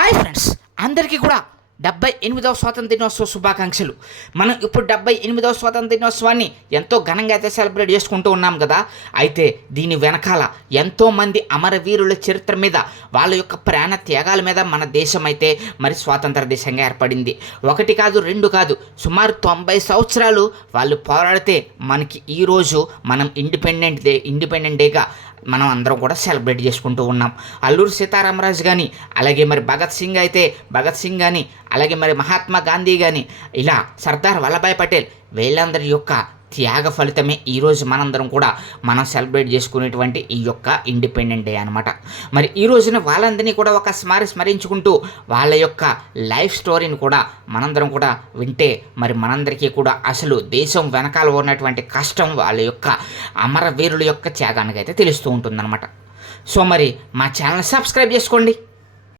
Hi friends, అందరికీ కూడా 78వ స్వాతంత్ర దినోత్సవ శుభాకాంక్షలు. మనం ఇప్పుడు 78వ స్వాతంత్ర దినోత్సవాన్ని ఎంతో ఘనంగా అయితే సెలబ్రేట్ చేసుకుంటూ ఉన్నాం కదా. అయితే దీని వెనకాల ఎంతోమంది అమరవీరుల చరిత్ర మీద, వాళ్ళ యొక్క ప్రాణ త్యాగాల మీద మన దేశం అయితే మరి స్వాతంత్ర దేశంగా ఏర్పడింది. ఒకటి కాదు, రెండు కాదు, సుమారు 90 సంవత్సరాలు వాళ్ళు పోరాడితే మనకి ఈరోజు మనం ఇండిపెండెంట్ డేగా మనం అందరం కూడా సెలబ్రేట్ చేసుకుంటూ ఉన్నాం. అల్లూరి సీతారామరాజు కానీ, అలాగే మరి భగత్ సింగ్ కానీ, అలాగే మరి మహాత్మా గాంధీ కానీ, ఇలా సర్దార్ వల్లభాయ్ పటేల్, వీళ్ళందరి యొక్క త్యాగ ఫలితమే ఈరోజు మనందరం కూడా మనం సెలబ్రేట్ చేసుకునేటువంటి ఈ యొక్క ఇండిపెండెంట్ డే అనమాట. మరి ఈ రోజున వాళ్ళందరినీ కూడా ఒక స్మరించుకుంటూ వాళ్ళ యొక్క లైఫ్ స్టోరీని కూడా మనందరం కూడా వింటే మరి మనందరికీ కూడా అసలు దేశం వెనకాల ఉన్నటువంటి కష్టం, వాళ్ళ యొక్క అమరవీరుల యొక్క త్యాగానికి అయితే తెలుస్తూ ఉంటుందన్నమాట. సో మరి మా ఛానల్ సబ్స్క్రైబ్ చేసుకోండి.